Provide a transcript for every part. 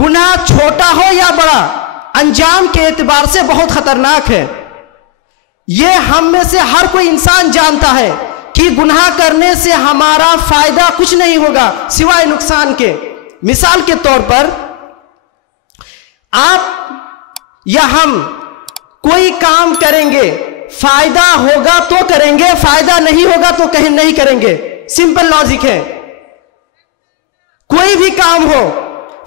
गुनाह छोटा हो या बड़ा, अंजाम के एतबार से बहुत खतरनाक है। ये हम में से हर कोई इंसान जानता है कि गुनाह करने से हमारा फायदा कुछ नहीं होगा सिवाय नुकसान के। मिसाल के तौर पर आप या हम कोई काम करेंगे, फायदा होगा तो करेंगे, फायदा नहीं होगा तो कहीं नहीं करेंगे। सिंपल लॉजिक है। कोई भी काम हो,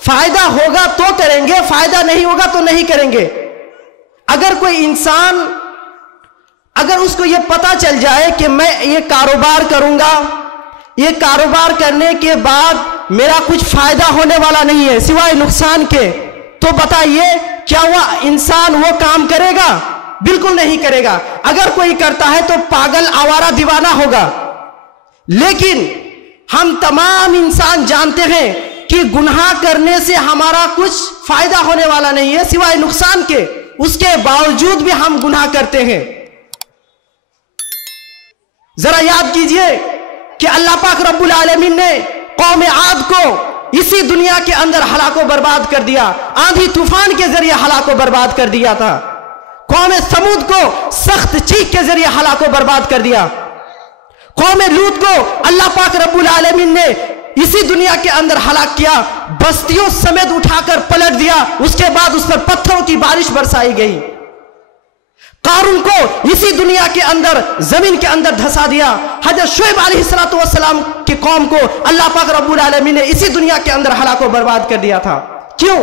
फायदा होगा तो करेंगे, फायदा नहीं होगा तो नहीं करेंगे। अगर कोई इंसान, अगर उसको यह पता चल जाए कि मैं ये कारोबार करूंगा, ये कारोबार करने के बाद मेरा कुछ फायदा होने वाला नहीं है सिवाय नुकसान के, तो बताइए क्या वह इंसान वो काम करेगा? बिल्कुल नहीं करेगा। अगर कोई करता है तो पागल, आवारा, दीवाना होगा। लेकिन हम तमाम इंसान जानते हैं कि गुनाह करने से हमारा कुछ फायदा होने वाला नहीं है सिवाय नुकसान के, उसके बावजूद भी हम गुनाह करते हैं। जरा याद कीजिए कि अल्लाह पाक रब्बुल आलमीन ने कौम आद को इसी दुनिया के अंदर हलाको बर्बाद कर दिया, आंधी तूफान के जरिए हलाको बर्बाद कर दिया था। कौम समूद को सख्त चीख के जरिए हलाको बर्बाद कर दिया। कौम लूत को अल्लाह पाक रब्बुल आलमीन ने इसी दुनिया के अंदर हलाक किया, बस्तियों समेत उठाकर पलट दिया। उसके बाद उस पर पत्थरों की बारिश बरसाई गई। कारून को इसी दुनिया के अंदर, जमीन के अंदर धंसा दिया। हजरत शुएब अलैहिस्सलातु वस्सलाम की कौम को अल्लाह पाक रब्बुल आलमीन ने इसी दुनिया के अंदर हलाको बर्बाद कर दिया था। क्यों?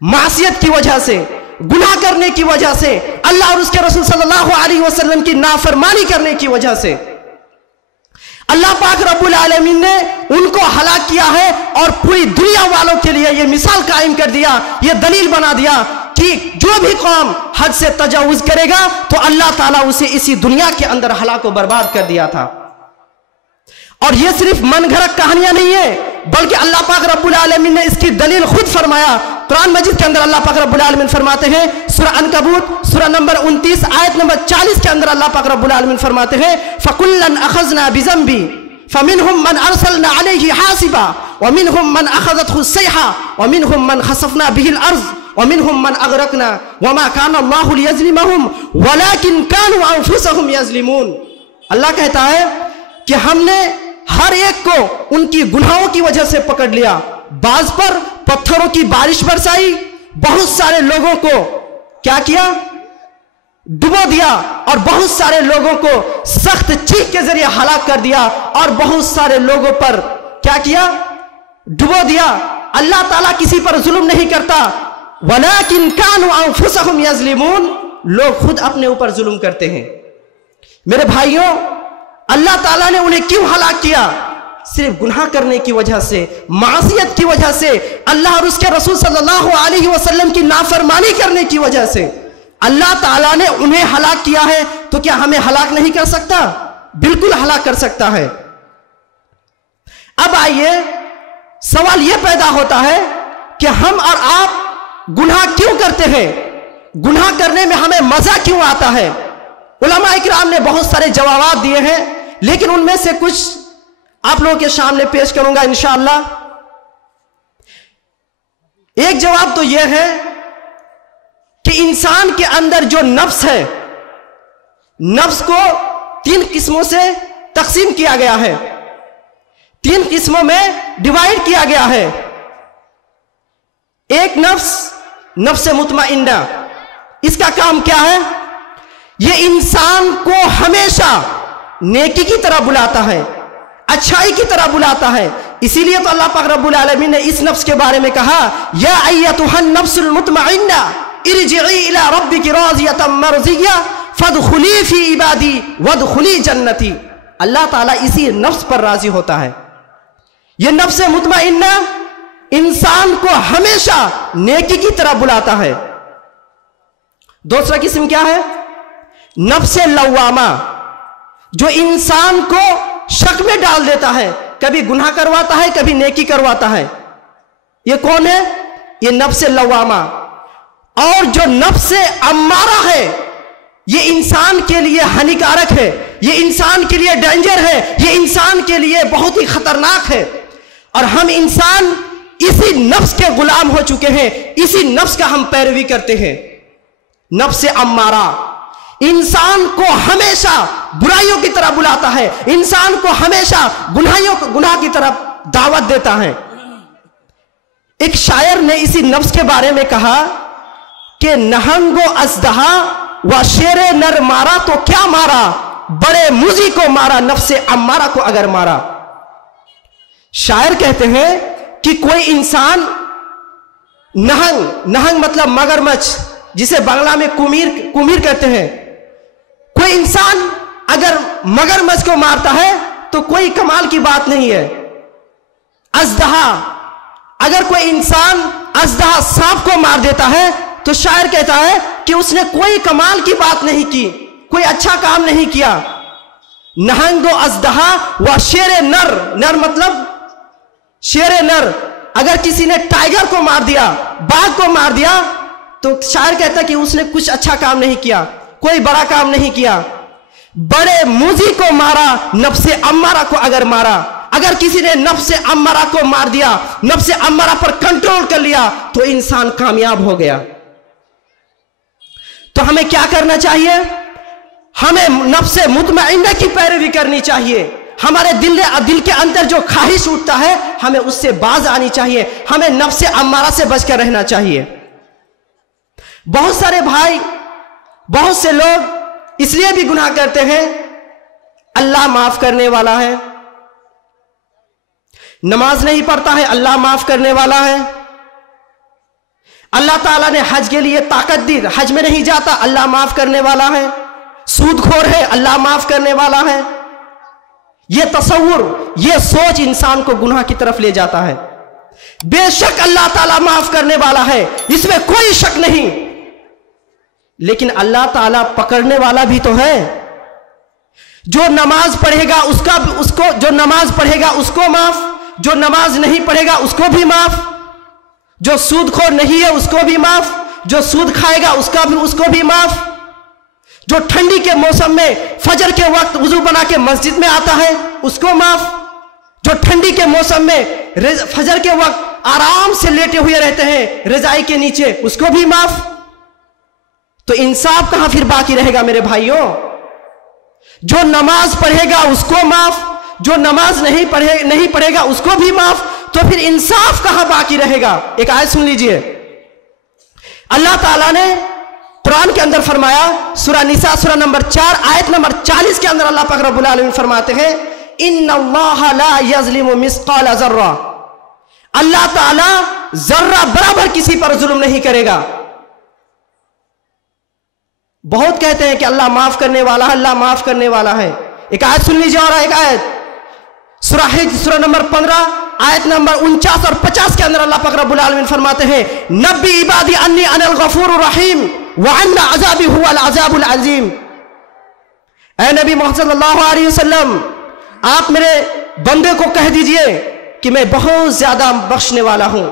मासियत की वजह से, गुनाह करने की वजह से, अल्लाह और उसके रसूल सल्लल्लाहु अलैहि वसल्लम की नाफरमानी करने की वजह से अल्लाह पाक रब्बुल आलमीन ने उनको हलाक किया है। और पूरी दुनिया वालों के लिए यह मिसाल कायम कर दिया, यह दलील बना दिया कि जो भी कौम हद से तजावुज करेगा तो अल्लाह ताला उसे इसी दुनिया के अंदर हलाको बर्बाद कर दिया था। और यह सिर्फ मनगढ़ंत कहानियां नहीं है, बल्कि अल्लाह पाक रब्बुल आलमीन ने इसकी दलील खुद फरमाया। कुरान मजीद के अंदर अल्लाह पाक रब्बुल आलमीन फरमाते हैं, सूरह अनकबूत सूरह नंबर 29 आयत नंबर 40 के अंदर अल्लाह पाक रब्बुल आलमीन फरमाते हैं, फकुल्लन अखज़ना बिज़ंबी फमिनहुम मन अरसलना अलैहि हासिबा व मिनहुम मन अखज़तहु सयहा व मिनहुम मन खसफना बिहिल अर्ज़ व मिनहुम मन अगरकना व मा काना अल्लाहु लियज़लिमहुम वलाकिन कानू अनफुसहुम यज़लिमून। अल्लाह कहता है कि हमने हर एक को उनकी गुनाहों की वजह से पकड़ लिया। बाज पर पत्थरों की बारिश बरसाई, बहुत सारे लोगों को क्या किया? डुबो दिया। और बहुत सारे लोगों को सख्त चीख के जरिए हलाक कर दिया। और बहुत सारे लोगों पर क्या किया? डुबो दिया। अल्लाह ताला किसी पर जुल्म नहीं करता। वलाकिन कानू अनफुसहुम यज़लिमून, लोग खुद अपने ऊपर जुल्म करते हैं। मेरे भाइयों, अल्लाह ताला ने उन्हें क्यों हलाक किया? सिर्फ गुनाह करने की वजह से, मासियत की वजह से, अल्लाह और उसके रसूल सल्लल्लाहु अलैहि वसल्लम की नाफरमानी करने की वजह से अल्लाह ताला ने उन्हें हलाक किया है। तो क्या हमें हलाक नहीं कर सकता? बिल्कुल हलाक कर सकता है। अब आइए, सवाल यह पैदा होता है कि हम और आप गुनाह क्यों करते हैं? गुनाह करने में हमें मजा क्यों आता है? उलमा इकराम ने बहुत सारे जवाब दिए हैं, लेकिन उनमें से कुछ आप लोगों के सामने पेश करूंगा इंशाअल्लाह। एक जवाब तो यह है कि इंसान के अंदर जो नफ्स है, नफ्स को 3 किस्मों से तकसीम किया गया है, 3 किस्मों में डिवाइड किया गया है। एक नफ्स, नफ्स मुतमइन्ना, इसका काम क्या है? यह इंसान को हमेशा नेकी की तरह बुलाता है, अच्छाई की तरह बुलाता है। इसीलिए तो अल्लाह पाक रब्बुल आलमीन ने इस नफ्स के बारे में कहा, या अय्यतुहन नफ्सुल मुतमइन्ना इरजिई इला रब्बिकी राज़ियतम मर्ज़िय्या फदखुली फी इबादी वदखुली जन्नती। अल्लाह ताला इसी नफ्स पर राजी होता है। यह नफ्स मुतमइन्ना इंसान को हमेशा नेकी की तरह बुलाता है। दूसरा किस्म क्या है? नफ्स लव्वामा, जो इंसान को शक में डाल देता है, कभी गुनाह करवाता है, कभी नेकी करवाता है। यह कौन है? यह नफ्स लव्वामा। और जो नफ्स अम्मारा है, यह इंसान के लिए हानिकारक है, यह इंसान के लिए डेंजर है, यह इंसान के लिए बहुत ही खतरनाक है। और हम इंसान इसी नफ्स के गुलाम हो चुके हैं, इसी नफ्स का हम पैरवी करते हैं। नफ्स अम्मारा इंसान को हमेशा बुराइयों की तरफ बुलाता है, इंसान को हमेशा गुनाह की तरफ दावत देता है। एक शायर ने इसी नफ्स के बारे में कहा कि नहंगो अजदहा व शेरे नर मारा तो क्या मारा, बड़े मुजी को मारा, नफ्स अम्मारा को अगर मारा। शायर कहते हैं कि कोई इंसान नहंग मतलब मगरमच्छ, जिसे बांग्ला में कुमीर कहते हैं, कोई इंसान अगर मगरमच्छ को मारता है तो कोई कमाल की बात नहीं है। अजदहा, अगर कोई इंसान अजदहा सांप को मार देता है तो शायर कहता है कि उसने कोई कमाल की बात नहीं की, कोई अच्छा काम नहीं किया। नहंगो अजदहा व शेरे नर, नर मतलब शेरे नर, अगर किसी ने टाइगर को मार दिया, बाघ को मार दिया, तो शायर कहता है कि उसने कुछ अच्छा काम नहीं किया, कोई बड़ा काम नहीं किया। बड़े मुजी को मारा, नफ्से अम्मारा को अगर मारा, अगर किसी ने नफ्से अम्मारा को मार दिया, नफ्से अम्मारा पर कंट्रोल कर लिया, तो इंसान कामयाब हो गया। तो हमें क्या करना चाहिए? हमें नफ्से मुतमइन्ना की पैरवी करनी चाहिए। हमारे दिल के अंदर जो ख्वाहिश उठता है, हमें उससे बाज आनी चाहिए, हमें नफ्से अम्मारा से बचकर रहना चाहिए। बहुत सारे भाई, बहुत से लोग इसलिए भी गुनाह करते हैं, अल्लाह माफ करने वाला है, नमाज नहीं पढ़ता है, अल्लाह माफ करने वाला है, अल्लाह ताला ने हज के लिए ताकत दी, हज में नहीं जाता, अल्लाह माफ करने वाला है, सूदखोर है, अल्लाह माफ करने वाला है। यह तसव्वुर, यह सोच इंसान को गुनाह की तरफ ले जाता है। बेशक अल्लाह ताला माफ करने वाला है, इसमें कोई शक नहीं, लेकिन अल्लाह ताला पकड़ने वाला भी तो है। जो नमाज पढ़ेगा उसको जो नमाज पढ़ेगा उसको माफ, जो नमाज नहीं पढ़ेगा उसको भी माफ, जो सूदखोर नहीं है उसको भी माफ, जो सूद खाएगा उसको भी माफ, जो ठंडी के मौसम में फजर के वक्त वुजू बना के मस्जिद में आता है उसको माफ, जो ठंडी के मौसम में फजर के वक्त आराम से लेटे हुए रहते हैं रजाई के नीचे उसको भी माफ। तो इंसाफ कहां फिर बाकी रहेगा मेरे भाइयों? जो नमाज पढ़ेगा उसको माफ, जो नमाज नहीं पढ़ेगा उसको भी माफ, तो फिर इंसाफ कहां बाकी रहेगा? एक आयत सुन लीजिए, अल्लाह ताला ने कुरान के अंदर फरमाया, सूरह निसा सूरह नंबर 4 आयत नंबर 40 के अंदर अल्लाह पाक रब्बुल आलमीन फरमाते हैं, इन्नल्लाह ला यज़लिमु मिस्क़ाल ज़र्रा, अल्लाह ताला जर्रा बराबर किसी पर जुल्म नहीं करेगा। बहुत कहते हैं कि अल्लाह माफ करने वाला है, अल्लाह माफ करने वाला है। एक आयत सुन लीजिए, और एक आयत सूरह हिज सूरह नंबर 15 आयत नंबर 49 और 50 के अंदर अल्लाह पाक रब्बुल आलमीन फरमाते हैं, नब्बी इबादी अन्नी अनल गफूरुर रहीम व अन्ना अज़ाबी हुवल अज़ाबुल अज़ीम। ऐ नबी मोहम्मद सल्लल्लाहु अलैहि वसल्लम, आप मेरे बंदे को कह दीजिए कि मैं बहुत ज्यादा बख्शने वाला हूं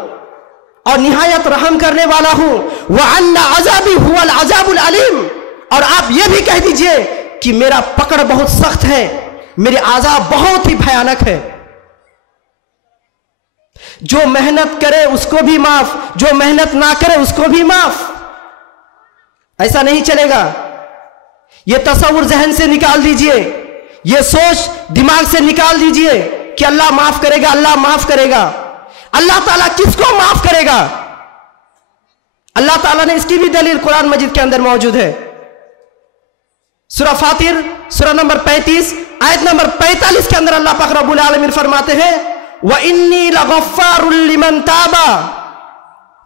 और निहायत रहम करने वाला हूं, व अन्ना अज़ाबी हुवल अज़ाबुल अलीम, और आप ये भी कह दीजिए कि मेरा पकड़ बहुत सख्त है, मेरे आज़ाब बहुत ही भयानक है। जो मेहनत करे उसको भी माफ, जो मेहनत ना करे उसको भी माफ। ऐसा नहीं चलेगा। यह तसव्वुर जहन से निकाल दीजिए, यह सोच दिमाग से निकाल दीजिए कि अल्लाह माफ करेगा, अल्लाह माफ करेगा। अल्लाह ताला किसको माफ करेगा? अल्लाह ताला ने इसकी भी दलील कुरान मजीद के अंदर मौजूद है। सूरह फातिर सूरह नंबर 35 आयत नंबर 45 के अंदर अल्लाह पाक रब्बुल आलमीन फरमाते हैं, व इन्नी लगफ्फारुल लिमन ताबा,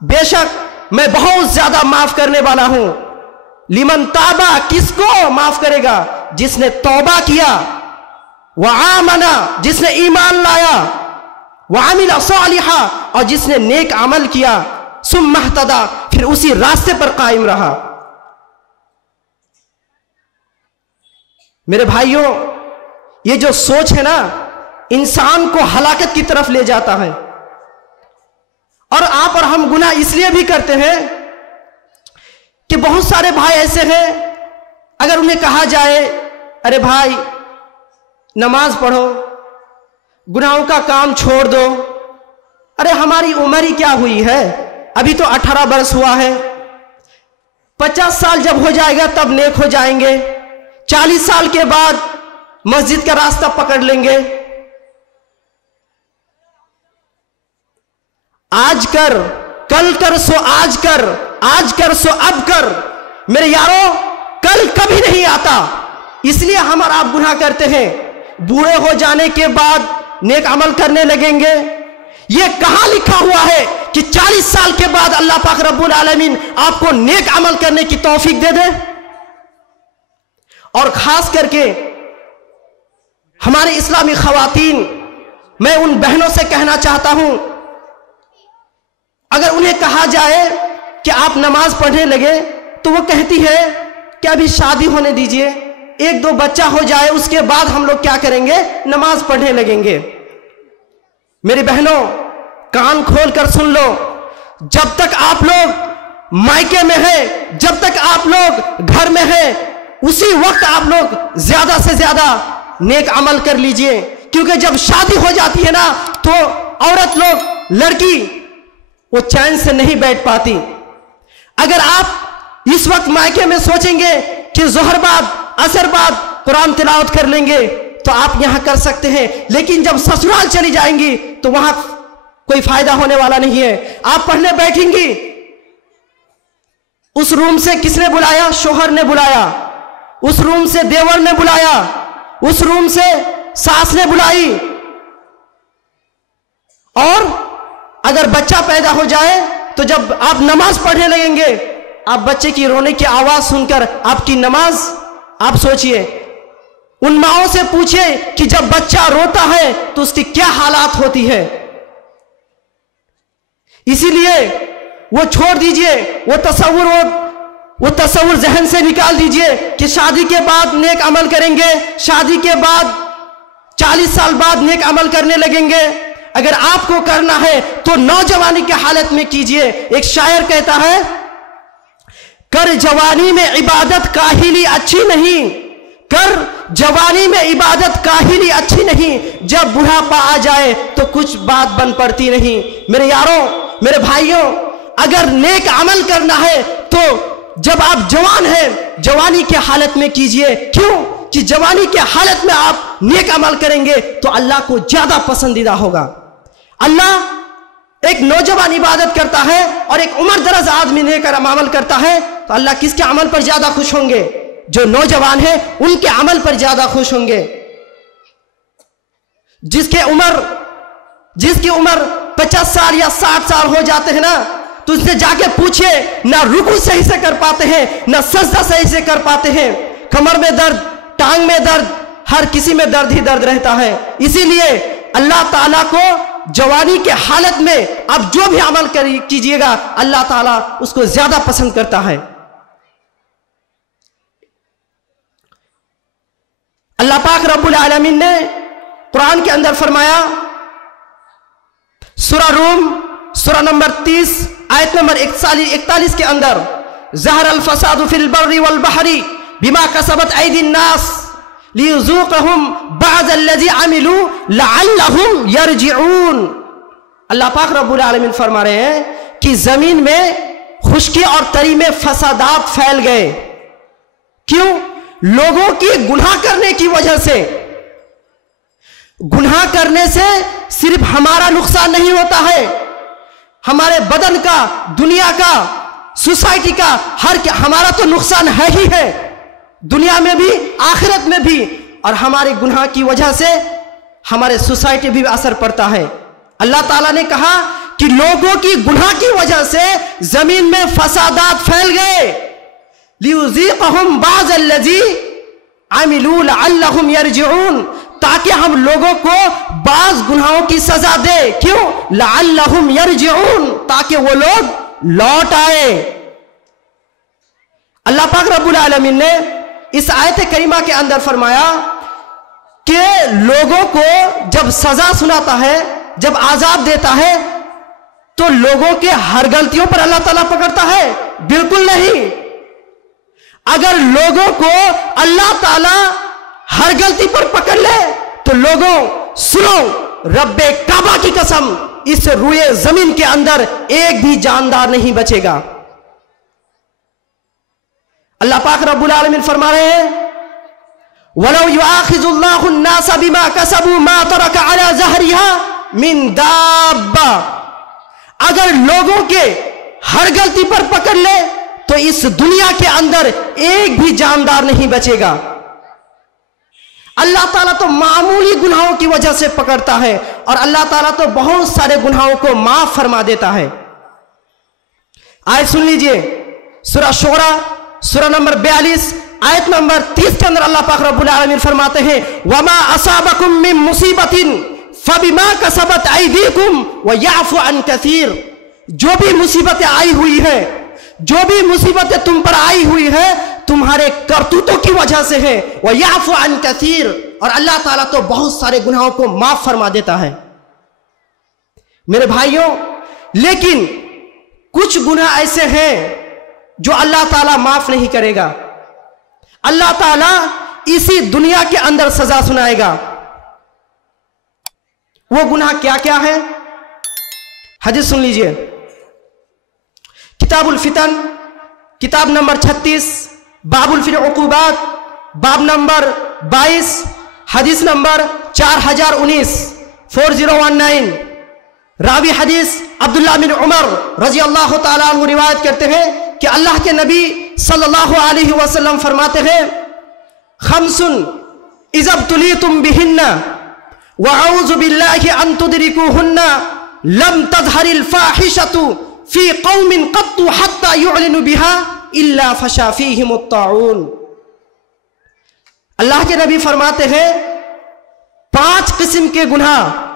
बेशक मैं बहुत ज्यादा माफ करने वाला हूं। लिमन ताबा, किसको माफ करेगा? जिसने तौबा किया, व आमना, जिसने ईमान लाया, व अमिला सालिहा, और जिसने नेक अमल किया, सुम्मा इहतदा, फिर उसी रास्ते पर कायम रहा। मेरे भाइयों, ये जो सोच है ना, इंसान को हलाकत की तरफ ले जाता है। और आप और हम गुनाह इसलिए भी करते हैं कि बहुत सारे भाई ऐसे हैं, अगर उन्हें कहा जाए अरे भाई नमाज पढ़ो, गुनाहों का काम छोड़ दो, अरे हमारी उम्र ही क्या हुई है, अभी तो 18 वर्ष हुआ है, 50 साल जब हो जाएगा तब नेक हो जाएंगे, 40 साल के बाद मस्जिद का रास्ता पकड़ लेंगे। आज कर, कल कर सो आज कर, आज कर सो अब कर। मेरे यारों, कल कभी नहीं आता, इसलिए हम और आप गुनाह करते हैं। बूढ़े हो जाने के बाद नेक अमल करने लगेंगे। ये कहां लिखा हुआ है कि 40 साल के बाद अल्लाह पाक रब्बुल आलमीन आपको नेक अमल करने की तौफीक दे दे? और खास करके हमारे इस्लामी खवातीन, मैं उन बहनों से कहना चाहता हूं, अगर उन्हें कहा जाए कि आप नमाज पढ़ने लगे तो वो कहती है कि अभी शादी होने दीजिए, 1-2 बच्चा हो जाए, उसके बाद हम लोग क्या करेंगे, नमाज पढ़ने लगेंगे। मेरी बहनों, कान खोल कर सुन लो, जब तक आप लोग मायके में हैं, जब तक आप लोग घर में हैं, उसी वक्त आप लोग ज्यादा से ज्यादा नेक अमल कर लीजिए, क्योंकि जब शादी हो जाती है ना तो औरत लोग, लड़की, वो चैन से नहीं बैठ पाती। अगर आप इस वक्त मायके में सोचेंगे कि जोहर बाद, असर बाद कुरान तिलावत कर लेंगे, तो आप यहां कर सकते हैं, लेकिन जब ससुराल चली जाएंगी तो वहां कोई फायदा होने वाला नहीं है। आप पढ़ने बैठेंगी, उस रूम से किसने बुलाया? शोहर ने बुलाया, उस रूम से देवर ने बुलाया, उस रूम से सास ने बुलाई। और अगर बच्चा पैदा हो जाए तो जब आप नमाज पढ़ने लगेंगे, आप बच्चे की रोने की आवाज सुनकर आपकी नमाज, आप सोचिए, उन माओं से पूछिए कि जब बच्चा रोता है तो उसकी क्या हालात होती है। इसीलिए वो छोड़ दीजिए, वो तसव्वुर जहन से निकाल दीजिए कि शादी के बाद नेक अमल करेंगे, शादी के बाद 40 साल बाद नेक अमल करने लगेंगे। अगर आपको करना है तो नौजवानी की हालत में कीजिए। एक शायर कहता है, कर जवानी में इबादत काहिली अच्छी नहीं, कर जवानी में इबादत काहिली अच्छी नहीं, जब बुढ़ापा आ जाए तो कुछ बात बन पड़ती नहीं। मेरे यारों, मेरे भाइयों, अगर नेक अमल करना है तो जब आप जवान हैं, जवानी के हालत में कीजिए। क्यों? कि जवानी के हालत में आप नेक अमल करेंगे तो अल्लाह को ज्यादा पसंदीदा होगा। अल्लाह, एक नौजवान इबादत करता है और एक उम्र दराज आदमी नेक अमल करता है, तो अल्लाह किसके अमल पर ज्यादा खुश होंगे? जो नौजवान है उनके अमल पर ज्यादा खुश होंगे। जिसकी उम्र 50 साल या 60 साल हो जाते हैं ना, तो उससे जाके पूछिए, ना रुकू सही से कर पाते हैं, ना सजदा सही से कर पाते हैं, कमर में दर्द, टांग में दर्द, हर किसी में दर्द ही दर्द रहता है। इसीलिए अल्लाह ताला को जवानी के हालत में आप जो भी अमल कीजिएगा, अल्लाह ताला उसको ज्यादा पसंद करता है। अल्लाह पाक रब्बुल आलमीन ने कुरान के अंदर फरमाया, सूरा रूम सूरा नंबर 30 आयत नंबर 41 के अंदर, ज़हर अल फसादु फिल बर्रि वल बहरी बिमा कसबत ऐदिन नास लियुज़ूक़हुम बअज़ अल्लज़ी अमिलू लअल्लहुम यरजिऊन। अल्लाह पाक रब्बुल आलमीन फरमा रहे हैं कि जमीन में खुश्की और तरी में फसादात फैल गए। क्यों? लोगों की गुनाह करने की वजह से। गुनाह करने से सिर्फ हमारा नुकसान नहीं होता है, हमारे बदन का, दुनिया का, सोसाइटी का, हमारा तो नुकसान है ही है, दुनिया में भी आखिरत में भी। और हमारे गुनाह की वजह से हमारे सोसाइटी भी असर पड़ता है। अल्लाह ताला ने कहा कि लोगों की गुनाह की वजह से जमीन में फसादात फैल गए। लियुज़ीक़हुम बअज़ अल्लज़ी अमिलू लअल्लहुम यरजिऊन, ताकि हम लोगों को बाज गुनाहों की सजा दे। क्यों? लअल्लहुम यरजिऊन, ताकि वो लोग लौट आए। अल्लाह पाक रब्बुल आलमीन ने इस आयत करीमा के अंदर फरमाया कि लोगों को जब सजा सुनाता है, जब आजाब देता है, तो लोगों के हर गलतियों पर अल्लाह ताला पकड़ता है? बिल्कुल नहीं। अगर लोगों को अल्लाह ताला हर गलती पर पकड़ ले तो लोगों सुनो, रब्बे काबा की कसम, इस रुए जमीन के अंदर एक भी जानदार नहीं बचेगा। अल्लाह पाक रब्बुल आलमीन फरमा रहे हैं, वलौ युआखिजुल्लाहु अन्नास बिमा कसबू मा तरका अला ज़हरिहा मिन दाब्बा, अगर लोगों के हर गलती पर पकड़ ले तो इस दुनिया के अंदर एक भी जानदार नहीं बचेगा। अल्लाह ताला तो मामूली गुनाहों की वजह से पकड़ता है और अल्लाह ताला तो बहुत सारे गुनाहों को माफ फरमा देता है। आयत सुन लीजिए, सूरह शूरा सूरह नंबर 42 आयत नंबर 30 के अंदर अल्लाह पाक रब्बुल आलमीन फरमाते हैं, वमा असाबकुम मिन मुसीबतिन फबिमा कसबत ऐदीकुम व याफु अन कसीर, जो भी मुसीबतें आई हुई है, जो भी मुसीबतें तुम पर आई हुई है तुम्हारे करतूतों की वजह से है, व याफु अन कसीर, और अल्लाह ताला तो बहुत सारे गुनाहों को माफ फरमा देता है। मेरे भाइयों, लेकिन कुछ गुनाह ऐसे हैं जो अल्लाह ताला माफ नहीं करेगा, अल्लाह ताला इसी दुनिया के अंदर सजा सुनाएगा। वो गुनाह क्या क्या है? हदीस सुन लीजिए, किताबुल फितन किताब नंबर 36 बाबुल फिल उकूबात बाब नंबर 22 हदीस नंबर 4019 4019। रावी हदीस अब्दुल्लाह बिन उमर रजी अल्लाह ताला अन्हु रिवायत करते हैं कि अल्लाह के नबी सल्लल्लाहु अलैहि वसल्लम फरमाते हैं, खमसुन इज़ब्तुलीतुम बिहिन्ना व अऊज़ु बिल्लाहि अन तुदरिकुहुन्ना लम तज़हरिल फाहिशतु फी कौमिन क़त्तु हत्ता युअलिनु बिहा इल्ला फशा फीहिमुत ताऊन। अल्लाह के नबी फरमाते हैं, 5 किस्म के गुनाह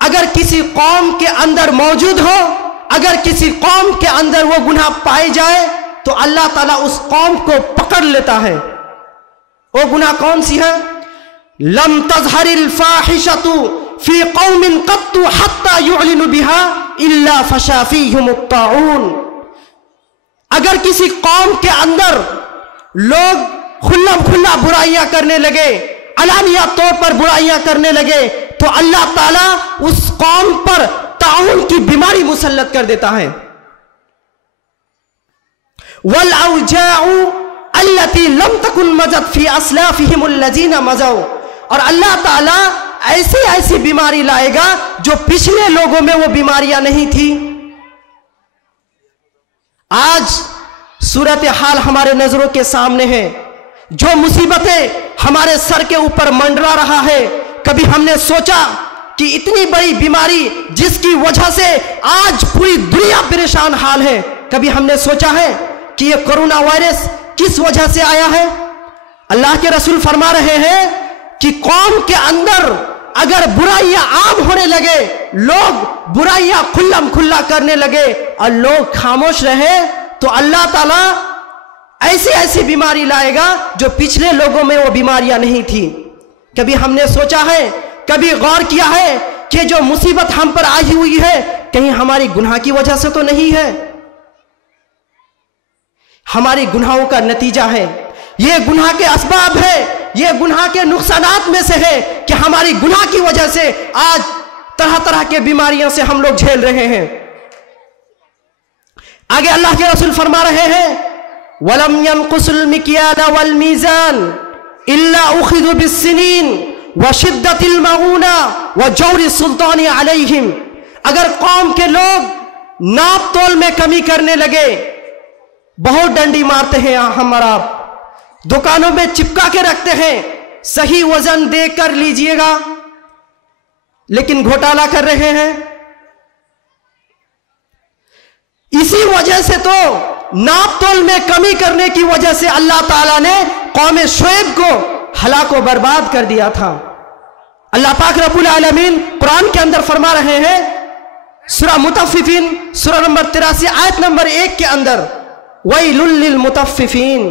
अगर किसी कौम के अंदर मौजूद हो, अगर किसी कौम के अंदर वो गुनाह पाए जाए तो अल्लाह ताला उस कौम को पकड़ लेता है। वो गुनाह कौन सी है? लम तज़हरिल फाहिशतु फी कौमिन क़त्तु हत्ता युअलिनु बिहा इल्ला फशा फीहिमुत ताऊन। अगर किसी कौम के अंदर लोग खुल्लम खुल्ला बुराइयां करने लगे, अलानिया तौर पर बुराइयां करने लगे, तो अल्लाह ताला उस कौम पर ताउन की बीमारी मुसल्लत कर देता है। वल औजाउ अल्लती लम तकुन मज़त फी अस्लाफिहिम अल्लज़ीना मज़ौ, और अल्लाह ताला ऐसी ऐसी बीमारी लाएगा जो पिछले लोगों में वो बीमारियां नहीं थी। आज सूरत हाल हमारे नजरों के सामने है, जो मुसीबतें हमारे सर के ऊपर मंडरा रहा है, कभी हमने सोचा कि इतनी बड़ी बीमारी जिसकी वजह से आज पूरी दुनिया परेशान हाल है, कभी हमने सोचा है कि ये कोरोना वायरस किस वजह से आया है? अल्लाह के रसूल फरमा रहे हैं कि कौम के अंदर अगर बुराइयां आम होने लगे, लोग बुराइयां खुल्लम खुल्ला करने लगे और लोग खामोश रहे, तो अल्लाह ताला ऐसी ऐसी बीमारी लाएगा जो पिछले लोगों में वो बीमारियां नहीं थी। कभी हमने सोचा है, कभी गौर किया है कि जो मुसीबत हम पर आई हुई है कहीं हमारी गुनाह की वजह से तो नहीं है? हमारी गुनाहों का नतीजा है, ये गुनाह के असबाब है, ये गुनाह के नुकसानात में से है कि हमारी गुनाह की वजह से आज तरह तरह के बीमारियों से हम लोग झेल रहे हैं। आगे अल्लाह के रसूल फरमा रहे हैं, वलम यनकुसुल मिक्याल वल मीज़ान इल्ला उखिज़ु बिस्सिनीन व शिद्दतिल मऊना व जौरि सुल्तानी अलैहिम। अगर कौम के लोग नाप तोल में कमी करने लगे, बहुत डंडी मारते हैं हमारा, दुकानों में चिपका के रखते हैं, सही वजन देकर लीजिएगा, लेकिन घोटाला कर रहे हैं। इसी वजह से तो नाप तोल में कमी करने की वजह से अल्लाह ताला ने कौम शुएब को हलाको बर्बाद कर दिया था। अल्लाह पाक रब्बुल आलमीन कुरान के अंदर फरमा रहे हैं, सूरह मुतफ्फिफीन सूरह नंबर 83 आयत नंबर 1 के अंदर, वैलुल लिल मुतफ्फिफीन,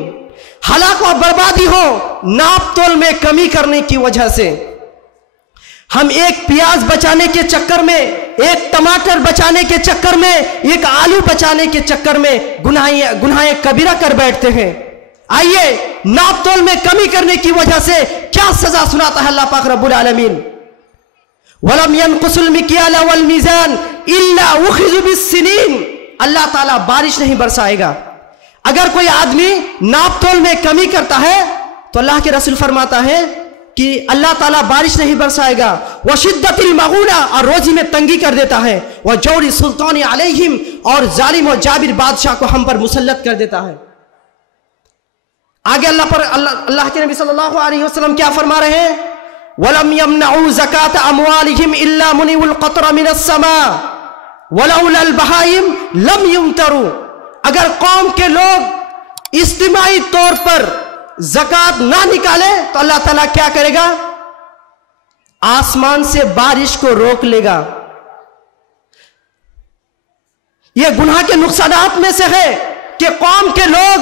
हलाक और बर्बादी हो नाप तोल में कमी करने की वजह से। हम एक प्याज बचाने के चक्कर में, एक टमाटर बचाने के चक्कर में, एक आलू बचाने के चक्कर में गुनाहें कबीरा कर बैठते हैं। आइए, नाप तोल में कमी करने की वजह से क्या सजा सुनाता है अल्लाह पाक रब्बुल आलमीन। वलम यनकुसुल मिक्याल वल मीज़ान इल्ला उखिज़ु बिस्सिनीन, अल्लाह ताला बारिश नहीं बरसाएगा। अगर कोई आदमी नाप तोल में कमी करता है तो अल्लाह के रसूल फरमाता है कि अल्लाह ताला बारिश नहीं बरसाएगा। वह शिद्दतिल मगूना, और रोजी में तंगी कर देता है। वह जौरी सुल्तानी अलैहिम, और जालिम और जाबिर बादशाह को हम पर मुसल्लत कर देता है। आगे अल्लाह के नबी सल्लल्लाहु अलैहि वसल्लम क्या फरमा रहे हैं? वलम यमनउ ज़कात अमवालिहिम इल्ला मुनिउल क़त्र मिनस समा वलौलल बहाइम लम युमतरू। अगर कौम के लोग इज्तिमाई तौर पर ज़कात ना निकाले तो अल्लाह ताला क्या करेगा? आसमान से बारिश को रोक लेगा। यह गुनाह के नुकसानात में से है कि कौम के लोग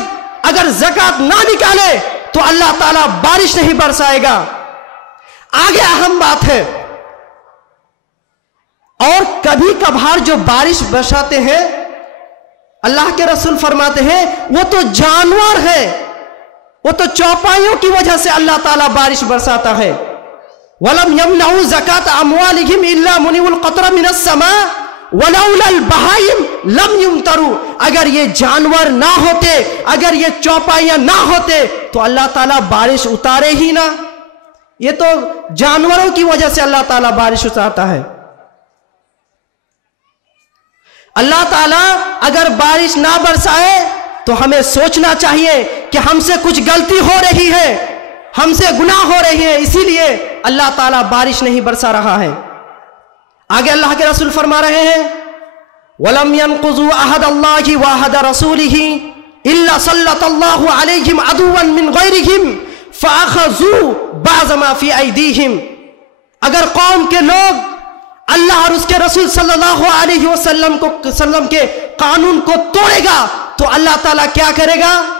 अगर ज़कात ना निकाले तो अल्लाह ताला बारिश नहीं बरसाएगा। आगे अहम बात है, और कभी कभार जो बारिश बरसाते हैं अल्लाह के रसूल फरमाते हैं वो तो जानवर है, वो तो चौपाइयों की वजह से अल्लाह ताला बारिश बरसाता है। वलम यमनउ ज़कात अमवालिहिम इल्ला मुनिउल क़त्र मिनस समा वलौलल बहाइम लम युमतरू। अगर ये जानवर ना होते, अगर ये चौपाइयां ना होते तो अल्लाह ताला बारिश उतारे ही ना। ये तो जानवरों की वजह से अल्लाह ताला बारिश उतारता है। अल्लाह ताला अगर बारिश ना बरसाए तो हमें सोचना चाहिए कि हमसे कुछ गलती हो रही है, हमसे गुनाह हो रही है, इसीलिए अल्लाह ताला बारिश नहीं बरसा रहा है। आगे अल्लाह के रसूल फरमा रहे हैं वलम यनकुज़ु अहदल्लाहि व अहद रसूलिहि इल्ला सल्लतल्लाहु अलैहिम अदुव्वन मिन गैरिहिम फ़अख़ज़ू बअज़ मा फ़ी ऐदीहिम। अगर कौम के लोग अल्लाह और उसके रसूल सल्लल्लाहु अलैहि वसल्लम के कानून को तोड़ेगा तो अल्लाह ताला क्या करेगा?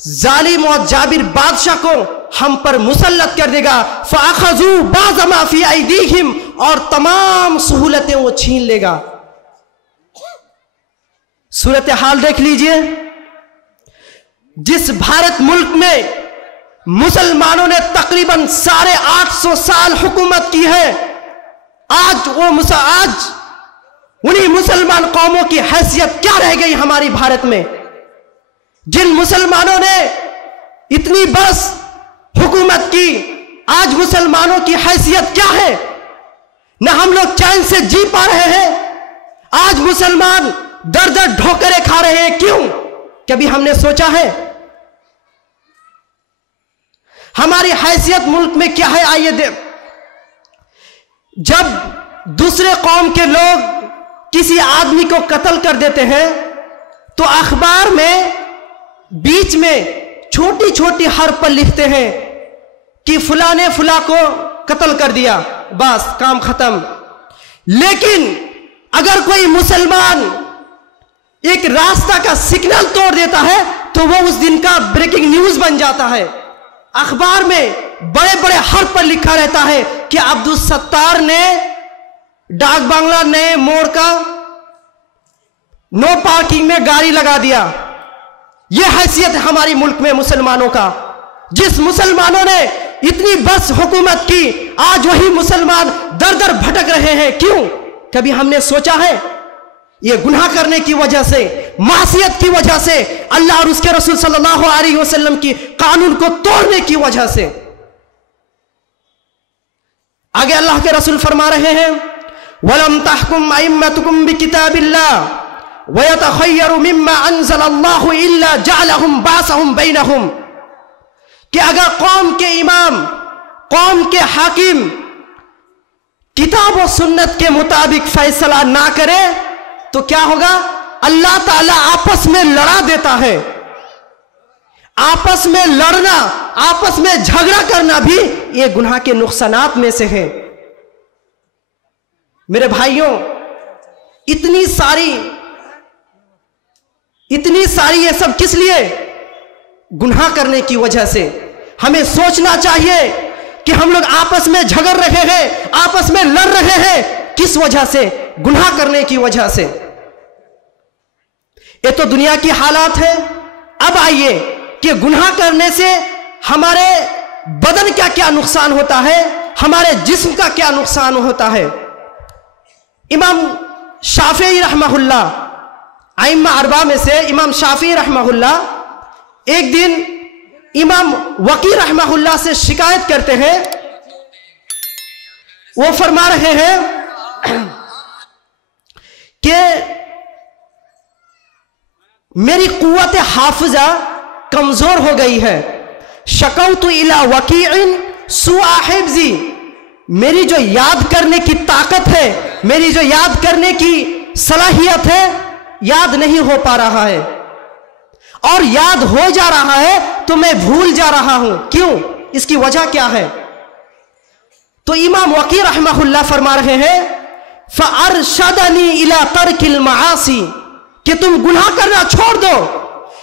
जालिम और जाबिर बादशाह को हम पर मुसल्लत कर देगा। फ़अख़ज़ू बअज़ मा फ़ी ऐदीहिम, और तमाम सहूलतें वो छीन लेगा। सूरत हाल देख लीजिए, जिस भारत मुल्क में मुसलमानों ने तकरीबन 850 साल हुकूमत की है, आज उन्हीं मुसलमान कौमों की हैसियत क्या रह गई हमारी भारत में? जिन मुसलमानों ने इतनी बरस हुकूमत की, आज मुसलमानों की हैसियत क्या है? न हम लोग चैन से जी पा रहे हैं। आज मुसलमान दर दर ठोकरें खा रहे हैं। क्यों? कभी हमने सोचा है हमारी हैसियत मुल्क में क्या है? आइए जब दूसरे कौम के लोग किसी आदमी को कत्ल कर देते हैं तो अखबार में बीच में छोटी छोटी हर्फ पर लिखते हैं कि फुला ने फुला को कत्ल कर दिया, बस काम खत्म। लेकिन अगर कोई मुसलमान एक रास्ता का सिग्नल तोड़ देता है तो वो उस दिन का ब्रेकिंग न्यूज बन जाता है। अखबार में बड़े बड़े हर्फ पर लिखा रहता है कि अब्दुल सत्तार ने डाक बांग्ला नए मोड़ का नो पार्किंग में गाड़ी लगा दिया। यह हैसियत है हमारी मुल्क में मुसलमानों का। जिस मुसलमानों ने इतनी बस हुकूमत की, आज वही मुसलमान दर दर भटक रहे हैं। क्यों? कभी हमने सोचा है? ये गुनाह करने की वजह से, मासियत की वजह से, अल्लाह और उसके रसूल सल्लल्लाहु अलैहि वसल्लम की कानून को तोड़ने की वजह से। आगे अल्लाह के रसूल फरमा रहे हैं वलम तहकुम अइम्मतुकुम बिकिताबिल्लाह व यतखय्यरु मिम्मा अंज़लल्लाहु इल्ला जअलहुम बासहुम बैनहुम, कि अगर कौम के इमाम, कौम के हाकिम किताब और सुन्नत के मुताबिक फैसला ना करे तो क्या होगा? अल्लाह ताला आपस में लड़ा देता है। आपस में लड़ना, आपस में झगड़ा करना भी ये गुनाह के नुकसानात में से है। मेरे भाइयों, इतनी सारी ये सब किस लिए? गुनाह करने की वजह से। हमें सोचना चाहिए कि हम लोग आपस में झगड़ रहे हैं, आपस में लड़ रहे हैं, किस वजह से? गुनाह करने की वजह से। ये तो दुनिया की हालात है। अब आइए कि गुनाह करने से हमारे बदन क्या क्या नुकसान होता है, ہمارے جسم کا کیا نقصان ہوتا ہے۔ امام شافعی رحمہ اللہ، ائمہ اربعہ میں سے امام شافعی رحمہ اللہ ایک دن امام وقی رحمہ اللہ سے شکایت کرتے ہیں۔ وہ فرما رہے ہیں کہ میری قوت حافظہ کمزور ہو گئی ہے، شکوت الی وکیع سوء حفظی، میری جو یاد کرنے کی طاقت ہے، میری جو یاد کرنے کی صلاحیت ہے، یاد نہیں ہو پا رہا ہے، اور یاد ہو جا رہا ہے تو میں بھول جا رہا ہوں، کیوں؟ اس کی وجہ کیا ہے؟ تو امام وقی رحمہ اللہ فرما رہے ہیں فَأَرْشَدَنِي إِلَىٰ تَرْكِ الْمَعَاصِي، کہ تم گناہ کرنا چھوڑ دو،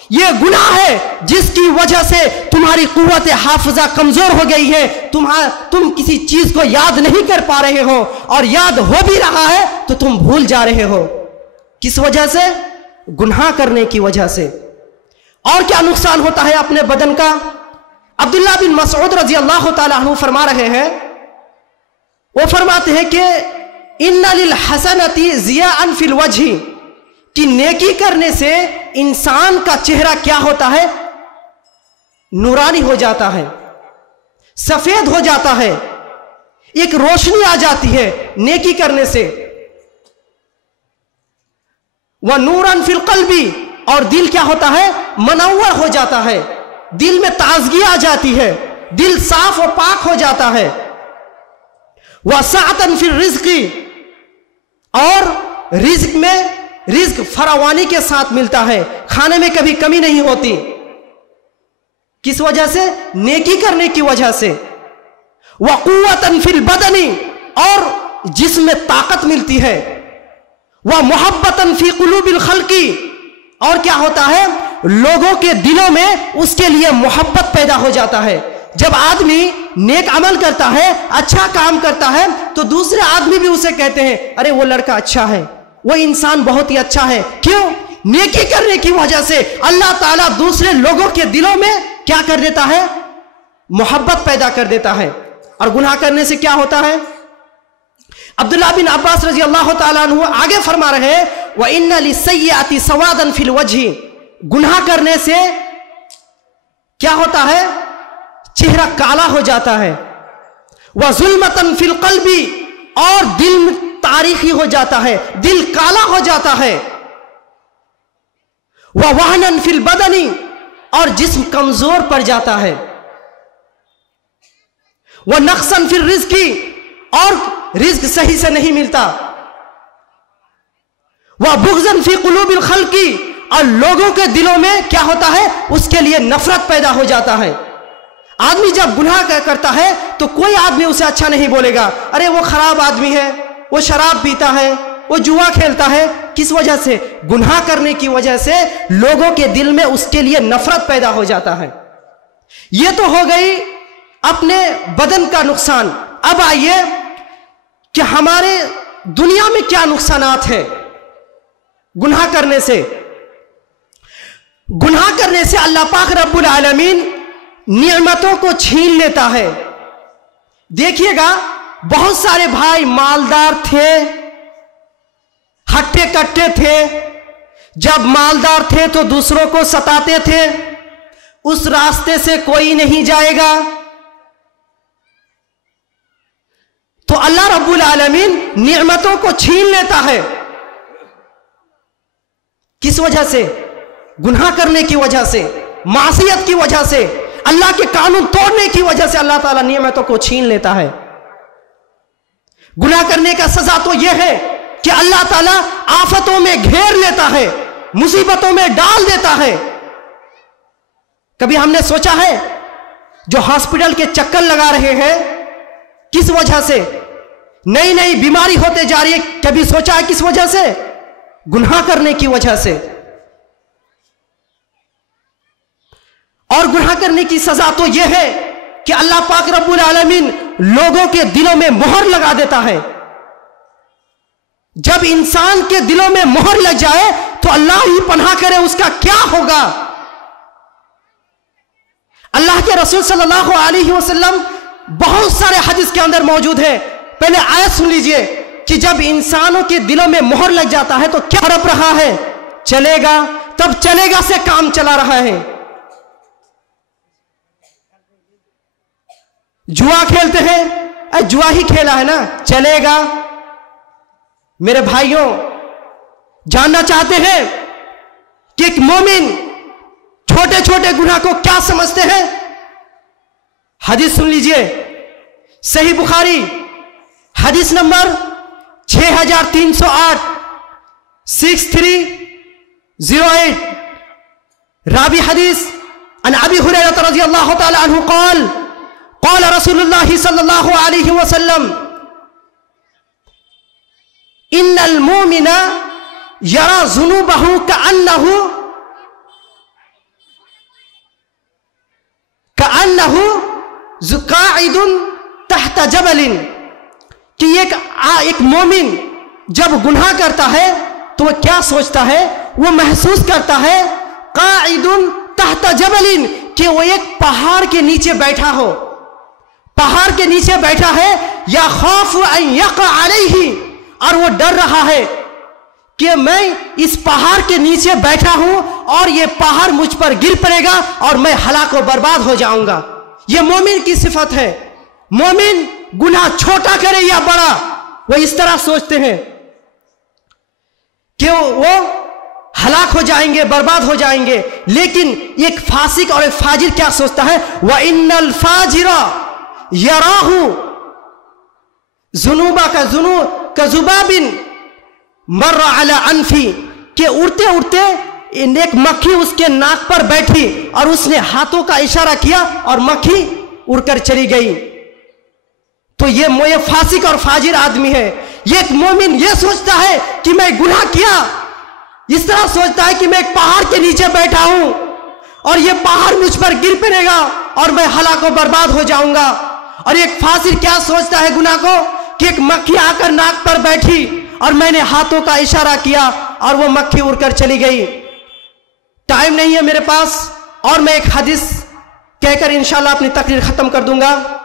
یہ گناہ ہے جس کی وجہ سے تمہاری قوت حافظہ کمزور ہو گئی ہے، تم کسی چیز کو یاد نہیں کر پا رہے ہو، اور یاد ہو بھی رہا ہے تو تم بھول جا رہے ہو۔ کس وجہ سے؟ گناہ کرنے کی وجہ سے۔ اور کیا نقصان ہوتا ہے اپنے بدن کا؟ عبداللہ بن مسعود رضی اللہ تعالیٰ عنہ فرما رہے ہیں، وہ فرماتے ہیں کہ ان للحسنۃ ضیاء فی الوجہ، کہ نیکی کرنے سے انسان کا چہرہ کیا ہوتا ہے؟ نورانی ہو جاتا ہے، سفید ہو جاتا ہے، ایک روشنی آ جاتی ہے نیکی کرنے سے۔ وَنُورًا فِي الْقَلْبِ، اور دل کیا ہوتا ہے؟ منور ہو جاتا ہے، دل میں تازگی آ جاتی ہے، دل صاف و پاک ہو جاتا ہے۔ وَسَعَةً فِي الرِّزْقِ، اور رزق میں رزق فراوانی کے ساتھ ملتا ہے، کھانے میں کبھی کمی نہیں ہوتی۔ کس وجہ سے؟ نیکی کرنے کی وجہ سے۔ وَقُوَّةً فِي الْبَدَنِ، اور جسم میں طاقت ملتی ہے۔ وَمُحَبَّةً فِي قُلُوبِ الْخَلْقِ، اور کیا ہوتا ہے؟ لوگوں کے دلوں میں اس کے لیے محبت پیدا ہو جاتا ہے۔ جب آدمی نیک عمل کرتا ہے، اچھا کام کرتا ہے، تو دوسرے آدمی بھی اسے کہتے ہیں ارے وہ لڑکا اچھا ہے، وہ انسان بہت ہی اچھا ہے۔ کیوں؟ نیکی کرنے کی وجہ سے اللہ تعالیٰ دوسرے لوگوں کے دلوں میں کیا کر دیتا ہے؟ محبت پیدا کر دیتا ہے۔ اور گناہ کرنے سے کیا ہوتا ہے؟ عبداللہ بن عباس رضی اللہ تعالیٰ عنہ آگے فرما رہے ہیں وَإِنَّ لِلسَّيِّئَةِ سَوَادًا فِي الْوَجْهِ، گناہ کرنے سے کیا ہوتا ہے؟ چہرہ کالا ہو جاتا ہے۔ وَظُلْمَةً فِي الْقَلْبِ، اور دل میں تاریخی ہو جاتا ہے، دل کالا ہو جاتا ہے۔ وَوَهْنًا فِي الْبَدَنِ، اور جسم کمزور پڑ جاتا ہے۔ وَنَقْصًا فِي الرِّزْقِ، اور رزق صحیح سے نہیں ملتا۔ وَبُغْضًا فِي قُلُوبِ الْخَلْقِ، اور لوگوں کے دلوں میں کیا ہوتا ہے؟ اس کے لیے نفرت پیدا ہو جاتا ہے۔ آدمی جب گناہ کرتا ہے تو کوئی آدمی اسے اچھا نہیں بولے گا، ارے وہ خراب آدمی ہے، وہ شراب پیتا ہے، وہ جوا کھیلتا ہے۔ کس وجہ سے؟ گناہ کرنے کی وجہ سے لوگوں کے دل میں اس کے لیے نفرت پیدا ہو جاتا ہے۔ یہ تو ہو گئی اپنے بدن کا نقصان۔ اب آئیے کہ ہمارے دنیا میں کیا نقصانات ہیں گناہ کرنے سے۔ گناہ کرنے سے اللہ پاک رب العالمین نعمتوں کو چھین لیتا ہے۔ دیکھیے گا بہت سارے بھائی مالدار تھے، ہٹے کٹے تھے، جب مالدار تھے تو دوسروں کو ستاتے تھے، اس راستے سے کوئی نہیں جائے گا، تو اللہ رب العالمین نعمتوں کو چھین لیتا ہے۔ کس وجہ سے؟ گناہ کرنے کی وجہ سے، معصیت کی وجہ سے، اللہ کے قانون توڑنے کی وجہ سے اللہ تعالیٰ نعمتوں کو چھین لیتا ہے۔ گناہ کرنے کا سزا تو یہ ہے کہ اللہ تعالیٰ آفتوں میں گھیر لیتا ہے، مصیبتوں میں ڈال دیتا ہے۔ کبھی ہم نے سوچا ہے جو ہاسپٹل کے چکر لگا رہے ہیں کس وجہ سے؟ نئی نئی بیماری ہوتے جا رہی ہے، کبھی سوچا ہے کس وجہ سے؟ گناہ کرنے کی وجہ سے۔ اور گناہ کرنے کی سزا تو یہ ہے کہ اللہ پاک رب العالمین لوگوں کے دلوں میں مہر لگا دیتا ہے۔ جب انسان کے دلوں میں مہر لگ جائے تو اللہ ہی پناہ کرے اس کا کیا ہوگا۔ اللہ کے رسول صلی اللہ علیہ وسلم बहुत सारे हदीस के अंदर मौजूद है। पहले आयत सुन लीजिए कि जब इंसानों के दिलों में मोहर लग जाता है तो क्या हड़प रहा है, चलेगा तब चलेगा से काम चला रहा है। जुआ खेलते हैं, जुआ ही खेला है ना, चलेगा। मेरे भाइयों, जानना चाहते हैं कि एक मोमिन छोटे छोटे गुनाह को क्या समझते हैं? हदीस सुन लीजिए, सही बुखारी हदीस नंबर 6308 6308, रावी हदीस अन अबी हुरैरा रज़ियल्लाहु तआला अन्हु क़ाल क़ाल रसूलुल्लाह सल्लल्लाहु अलैहि वसल्लम इन्नल मुमिना यरा ज़ुनूबहु कअन्नहु क़ाइदुन तहत जबलिन, कि एक मोमिन जब गुनाह करता है तो वह क्या सोचता है, वो महसूस करता है क़ाइदुन तहत जबलिन, कि वो एक पहाड़ के नीचे बैठा हो, पहाड़ के नीचे बैठा है, या खौफ अन यक़अ अलैहि, और वो डर रहा है कि मैं इस पहाड़ के नीचे बैठा हूं और ये पहाड़ मुझ पर गिर पड़ेगा और मैं हलाक व बर्बाद हो जाऊंगा। ये मोमिन की सिफत है। मोमिन गुनाह छोटा करे या बड़ा, वो इस तरह सोचते हैं कि वो हलाक हो जाएंगे, बर्बाद हो जाएंगे। लेकिन एक फासिक और एक फाजिर क्या सोचता है, व इन्नल फाजिरा यराहु जुनूबा का जुबाबिन मर्रा अला अनफी, के उड़ते उड़ते एक मक्खी उसके नाक पर बैठी और उसने हाथों का इशारा किया और मक्खी उड़कर चली गई। तो ये फासिक और फाजिर आदमी है। ये एक मोमिन ये सोचता है कि मैं गुनाह किया, इस तरह सोचता है कि मैं एक पहाड़ के नीचे बैठा हूं और ये पहाड़ मुझ पर गिर पड़ेगा और मैं हलाक व बर्बाद हो जाऊंगा। और एक फासिर क्या सोचता है गुनाह को, कि एक मक्खी आकर नाक पर बैठी और मैंने हाथों का इशारा किया और वो मक्खी उड़कर चली गई। टाइम नहीं है मेरे पास और मैं एक हदीस कहकर इंशाल्लाह अपनी तकरीर खत्म कर दूंगा।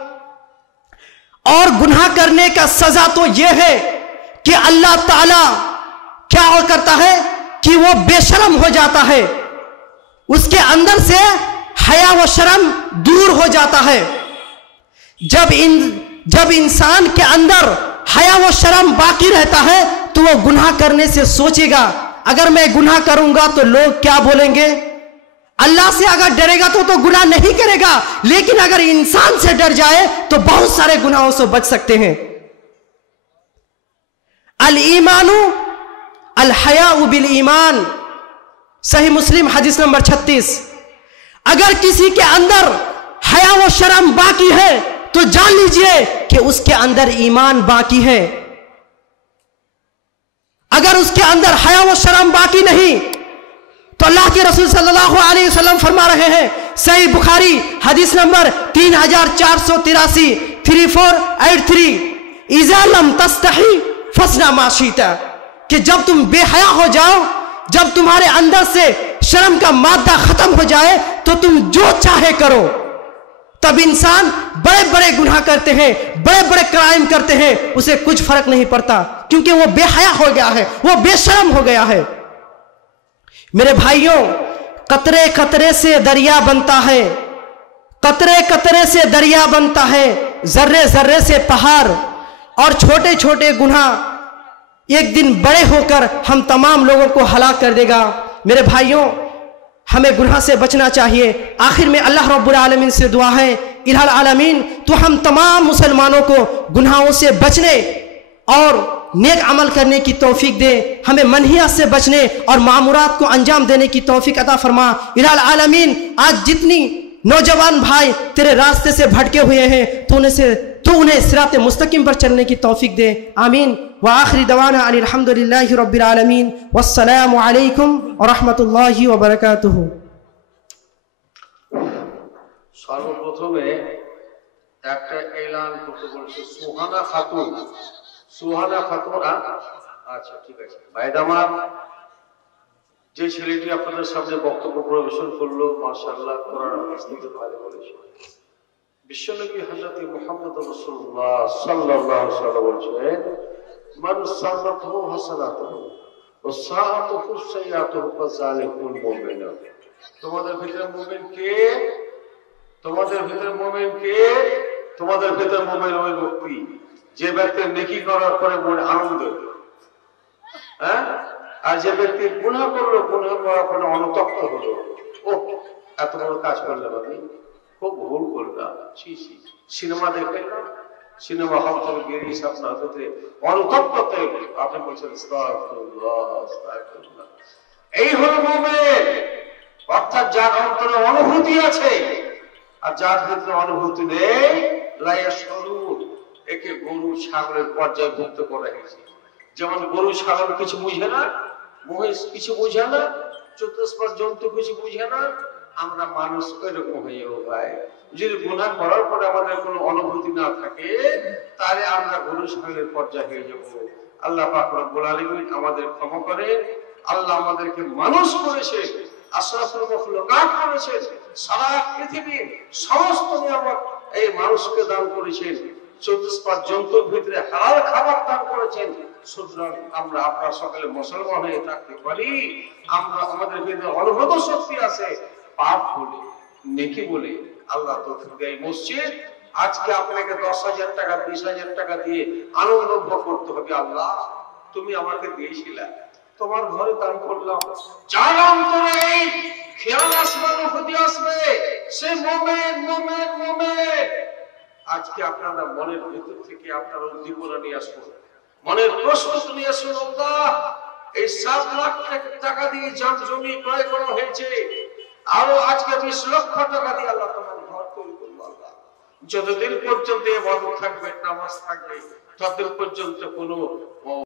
और गुनाह करने का सजा तो यह है कि अल्लाह ताला क्या और करता है कि वो बेशरम हो जाता है, उसके अंदर से हया व शर्म दूर हो जाता है। जब इंसान के अंदर हया व शर्म बाकी रहता है तो वो गुनाह करने से सोचेगा, अगर मैं गुनाह करूंगा तो लोग क्या बोलेंगे। अल्लाह से अगर डरेगा तो गुनाह नहीं करेगा, लेकिन अगर इंसान से डर जाए तो बहुत सारे गुनाहों से बच सकते हैं। अल ईमानु अल हयाउ बिल ईमान, सही मुस्लिम हदीस नंबर 36। अगर किसी के अंदर हया व शर्म बाकी है तो जान लीजिए कि उसके अंदर ईमान बाकी है। अगर उसके अंदर हया व शर्म बाकी नहीं तो अल्लाह के रसूल सल्लल्लाहु अलैहि वसल्लम फरमा रहे हैं, सही बुखारी हदीस नंबर 3483 3483, इज़ा लम तस्तही फस्ना मा शीता, कि जब तुम बेहया हो जाओ, जब तुम्हारे अंदर से शर्म का मादा खत्म हो जाए तो तुम जो चाहे करो। तब इंसान बड़े बड़े गुनाह करते हैं, बड़े बड़े क्राइम करते हैं, उसे कुछ फर्क नहीं पड़ता, क्योंकि वो बेहया हो गया है, वो बेशर्म हो गया है। मेरे भाइयों, कतरे कतरे से दरिया बनता है, कतरे कतरे से दरिया बनता है, जर्रे जर्रे से पहाड़, और छोटे छोटे गुनाह एक दिन बड़े होकर हम तमाम लोगों को हलाक कर देगा। मेरे भाइयों, हमें गुनाह से बचना चाहिए। आखिर में अल्लाह रब्बुल आलमीन से दुआ है, इलाहुल आलमीन तो हम तमाम मुसलमानों को गुनाहों से बचने और नेक अमल करने की तौफीक दे, हमें मनहियात से बचने और मामूरात को अंजाम देने की तौफीक अता फरमा। इलाहुल आलमीन, आज जितनी नौजवान भाई तेरे रास्ते से भटके हुए हैं तो उन्हें सिरात मुस्तकीम पर चलने की तौफीक दे। आमीन। व आखिरी दवाना अनिल हम्दुलिल्लाहि रब्बिल आलमीन, वस्सलामु अलैकुम व रहमतुल्लाहि व बारकातुहू। সর্বপ্রথমে একটা এলান করতে বলছে সুহানা খাতুন। সুহানা খাতুন, আচ্ছা ঠিক আছে ভাইদামা, যে ছেলেটি আপনাদের সামনে বক্তব্য পরিবেশন করলো মাশাআল্লাহ কোরআন হাদিস থেকে ভালো বলেছে। বিশ্বনবী হযরত মুহাম্মদ রাসূলুল্লাহ সাল্লাল্লাহু আলাইহি ওয়াসাল্লাম বলেন, মান সাল্লাতহু হাসানাতুহু ওয়া সাআতুহু সাইয়্যাতুহু ফাযালিকুল মুমিন। তোমাদের ভিতরে মুমিন কে? তোমাদের ভিতরে মুমিন কে? তোমাদের ভিতরে মুমিন ওই ব্যক্তি যে ব্যক্তি নেকি করার পরে মনে আনন্দ, হ্যাঁ, আর যে ব্যক্তি গুনাহ করলো, গুনাহ করার পরে অনুতপ্ত হলো, ও এত বড় কাজ করলাম আমি, খুব ভুল করলাম, সিনেমা দেখবেন না, সিনেমা হল থেকে বেরিয়ে আপনার হতে অনুতপ্ত, আপনি বলছেন এই হল মুমিন। অর্থাৎ যার অন্তরে অনুভূতি আছে, আর যার ভিতরে অনুভূতি নেই, একে গরু ছাগলের পর্যায়ে ভুক্ত করা হয়েছে। যেমন গরু ছাগল কিছু বুঝে না, মহিষ কিছু বুঝে না, চতুষ্পদ জন্তু কিছু বুঝে না, আমরা মানুষ এরকম হয়ে ভাই। যদি গুনাহ করার পরে আমাদের কোনো অনুভূতি না থাকে, তাহলে আমরা গরু ছাগলের পর্যায়ে হয়ে যাব। আল্লাহ পাক রব্বুল আলামিন আমাদের ক্ষমা করে। আল্লাহ আমাদেরকে মানুষ করেছে, আশরাফুল মাখলুকাত করেছেন, সারা পৃথিবীর সমস্ত নিয়ামত এই মানুষকে দান করেছেন, চতুষ্পদ জন্তুর ভিতরে হালাল খাবার দান করেছেন। সুতরাং আমরা আপনার সকলে মুসলমান হয়ে থাকতে পারি। আমরা আমাদের ভিতরে অনুভূত শক্তি আছে, পাপ বলে নেকি বলে আল্লাহ তৌফিক দেয়। মসজিদ আজকে আপনাকে 10,000 টাকা 20,000 টাকা দিয়ে আনন্দ ভোগ করতে হবে। আল্লাহ তুমি আমাকে দিয়েছিলে, তোমার ঘরে দান করলাম। যার অন্তরে এই খেয়াল আসবে, অনুভূতি আসবে, সে মুমিন মুমিন মুমিন। আজকে আপনারা মনের ভিতর থেকে আপনার উদ্দীপনা নিয়ে আসুন, মনের প্রস্তুতি নিয়ে আসুন। আল্লাহ এই 7 লাখ টাকা দিয়ে জমি ক্রয় করা হয়েছে, আরো আজকে 20 লক্ষ টাকা দিয়ে আল্লাহ তোমার ঘর তৈরি করবো। আল্লাহ যতদিন পর্যন্ত ইবাদত থাকবে, নামাজ থাকবে, ততদিন পর্যন্ত কোনো